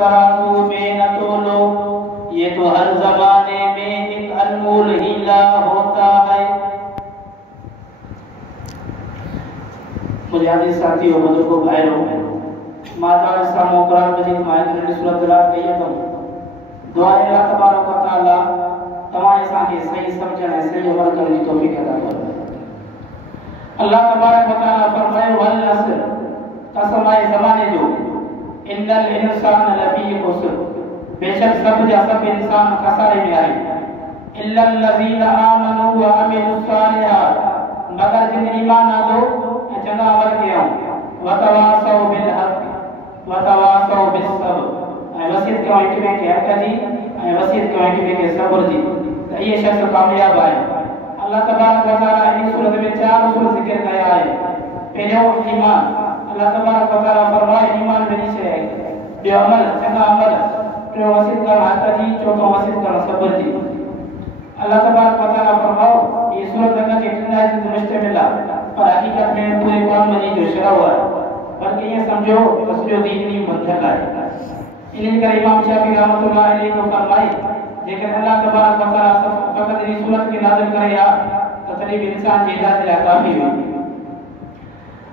तराजू में न तोलो, ये तो हर जमाने में एक अनमोल हीला होता है। मुझे साथियों बुजुर्गों भाइयों, माता सामो कुरान मजीद में ने सूरत दलाल कही तो दुआ अल्लाह तबारक व तआला तमाम असां के सही समझण ऐं सही अमल करण जी तौफीक अता फरमाए। अल्लाह तबारक व तआला फरमाए वल असर, कसम आहे ज़माने जो, इन्नल इंसान लफी खुस्र, बेशक सब जा सब इंसान खसारे में आहे। इल्लल लज़ीना आमनू व अमिलुस सालिहात, मगर जिन ईमान आंदो ऐं चङा अमल कया, व तवासौ बिल हक़ व तवासौ बिस सब्र, ऐं वसीयत कयो हिक ॿिए खे हक़ जी ऐं वसीयत कयो हिक ॿिए खे सब्र जी, त इहे शख़्स कामयाब आहे। अल्लाह तबारक व तआला इन सूरत में 4 उसूल ज़िक्र कया आहे। पहिरियों ईमान, अल्लाह तबारक व तआला फरमाए ईमान में शइ आहे। ॿियो अमल, चङा अमल। टियों वसीयत करणु हक़ जी, चौथों वसीयत करणु सब्र जी। अल्लाह तबारक व तआला फरमाओ ये सूरत अॻ जे 3 आयतुनि ते मुश्तमिल आहे, पर हक़ीक़त में पूरे कुरान मजीद जो शरह आहे, बल्कि ये समझो त सॼो दीन ई मुंथल आहे। इन करे इमाम शाफी रहमतुल्लाह अलैहि को फरमाई जेकर अल्लाह तबारक व तआला फ़क़त इन सूरत के नाज़िल करे हा त तॾहिं बि इंसान जे इलाज लाइ काफ़ी हुई।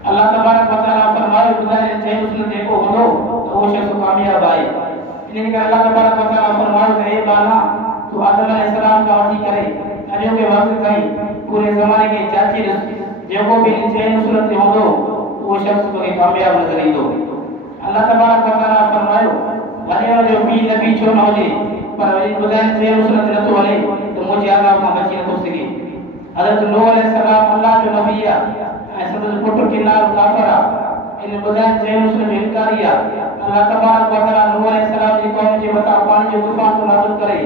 अल्लाह तबारक व तआला फरमाए ॿुधाए चए उसूल जेको हूंदो त उहो शख़्स कामयाब आहे। इन करे अल्लाह तबारक व तआला फरमाए त हे बाला तू आदम अलैहिस्सलाम का वठी करे अॼो के वक़्त ताईं पूरे ज़माने के जांचे जेको भी इन चए उसूल ते हूंदो उहो शख़्स तोखे कामयाब नज़र ईंदो। अल्लाह तबारक व तआला फरमायो वॾे जो पीउ नबी छो न हुजे, पर वरी ॿुधाइण चए उसूल ते नथो हले त मुंहिंजे अज़ाब खां बची नथो सघे। हज़रत नूह अलैहिस्सलाम अल्लाह जो नबी आहे ऐं संदसि पुटु किनार काफ़िर आहे। इन ॿुधाइण चए उसूल जो इनकारी आहे। अल्लाह तबारक व तआला नूह अलैहिस्सलाम जी क़ौम जे मथां पाणी जो तूफ़ान थो नाज़िल करे।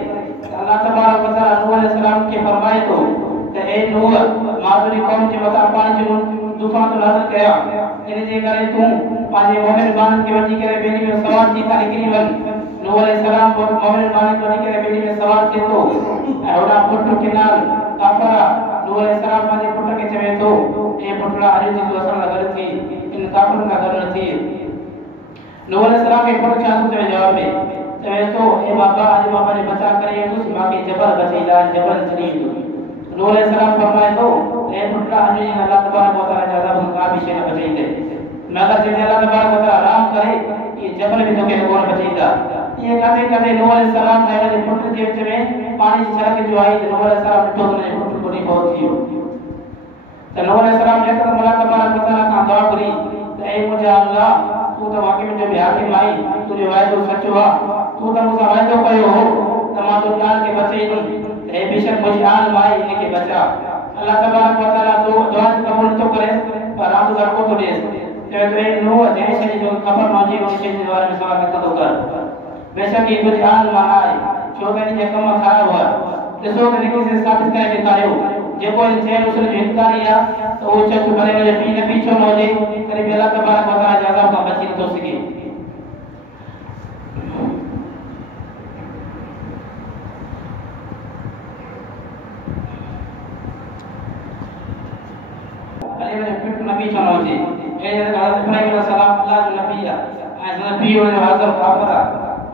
अल्लाह तबारक व तआला नूह अलैहिस्सलाम खे फरमाए थो त ए नूह मां तुंहिंजी क़ौम जे मथां पाणी जो तूफ़ान थो नाज़िल कयां, इन जे करे तूं पंहिंजे मोमिन माण्हुनि खे वठी करे ॿेड़ी में सवार थी करे निकिरी वञ। नूह अलैहिस्सलाम मोमिन माण्हुनि खे वठी करे ॿेड़ी में सवार थिए थो ऐं होॾां पुटु किनार काफ़िर आहे। नूह अलैहिस्सलाम पंहिंजे पुट खे चवे थो ए पुटड़ा अॼु तूं असां सां गॾु थी, इन काफ़िरनि सां गॾु न थी। नूह अलैहिस्सलाम खे पुटु छा थो चवे जवाब में, चवे थो ए बाबा अॼु मां पंहिंजे बचा करे ईंदुसि, मूंखे जबल बचींदा जबल छॾी ईंदुसि। नूह अलैहिस्सलाम फरमाए थो ए पुटड़ा अॼु ॾींहुं अल्लाह तबारक व तआला जे अज़ाब खां का बि शइ न बचाईंदे, मगर जॾहिं अल्लाह तबारक व तआला आराम करे इहे जबल बि तोखे कोन बचाईंदा। इएं काथे काथे नूह अलैहिस्सलाम ऐं हुनजे पुट जे विच में पाणी जी छलक जो आई त नूह अलैहिस्सलाम ॾिठो त हुनजो पुटु बुरी फौत थी वियो। त नूह अलैहिस्सलाम यकदम अल्लाह तबारक व तआला खां दुआ घुरी त ए मुंहिंजा अल्लाह तूं त वाक़ई मुंहिंजो बि हाकिम आहीं, तुंहिंजो वाइदो सचो आहे, तूं त मूंसां वाइदो कयो हो त मां तुंहिंजी आल खे बचाईंदुमि, त हे बेशक मुंहिंजी आल मां आहे, इन खे बचा। अल्लाह तबारक व तआला दुआ क़बूल नथो करे पर रात धड़को थो ॾिए। चवे थो ए नूह जंहिं शइ जो ख़बर न हुजे उन शइ जे बारे में सवाल न कंदो कर, बेशक हीअ तुंहिंजी आल मां आहे, छो त इन जा कम ख़राब हुआ। ॾिसो त निकिरी से साबित करे ॾेखारियो जेको इन चइनि उसूल जो इनकारी आहे त उहो शख़्स भले हुनजो पीउ नबी छो न हुजे तॾहिं बि अल्लाह तबारक व तआला जे अज़ाब खां बची नथो सघे। नबी छो न हुजे, इब्राहिम अलैहिस्सलाम अल्लाह जो नबी आहे ऐं संदसि पीउ हुनजो हाज़िर काफ़िर आहे।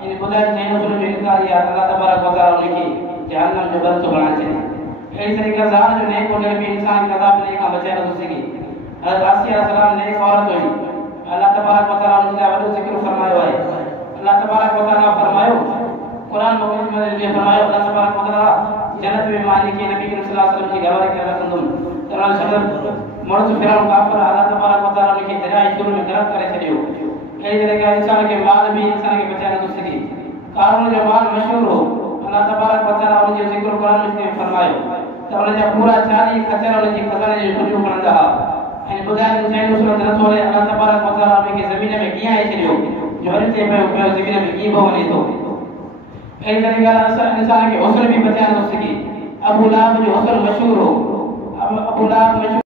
इन ॿुधाइण चइनि उसूल जो इनकारी आहे, अल्लाह तबारक व तआला उनखे जहन्नम जो बर थो बणाए छॾे। अहिड़ी तरीक़े ज़ाल जो नेक हुजण बि इंसान खे अज़ाब ॾियण खां बचाए नथो सघे। हज़रत आसिया अलैहिस्सलाम नेक औरत हुई, अल्लाह तबारक व तआला उन लाइ वॾो ज़िक्र फरमायो आहे। अल्लाह तबारक व तआला फरमायो कुरान मुक़द्दस में फरमायो अल्लाह तबारक व तआला जन्नत में मां इनखे नबी करीम सल्लल्लाहु अलैहि वसल्लम जी गवाही करे रखंदुमि। मुड़ुस फिरौन काफ़िर अल्लाह तबारक व तआला उनखे दरियाए शुरू में ग़रक़ करे छॾियो। अहिड़ी तरीक़े इंसान खे माल बि इंसान खे बचाए नथो सघे। कारून जो माल मशहूर हो, अल्लाह तबारक व तआला उनजो ज़िक्र कुरान में फरमायो त उनजा पूरा 40 खचर उनजी खज़ाने जो खुजू खणंदा हुआ ऐं ॿुधाइण चइनि उसूल ते नथो हले। अल्लाह तबारक व तआला उनखे ज़मीन में कीअं हणी छॾियो जो हली ते पियो ज़मीन में कीअं बि वञे थो। अहिड़ी तरीक़े इंसान खे हुस्न बि बचाए नथो सघे। अबू लहब जो हुस्न मशहूर हो, अबू लहब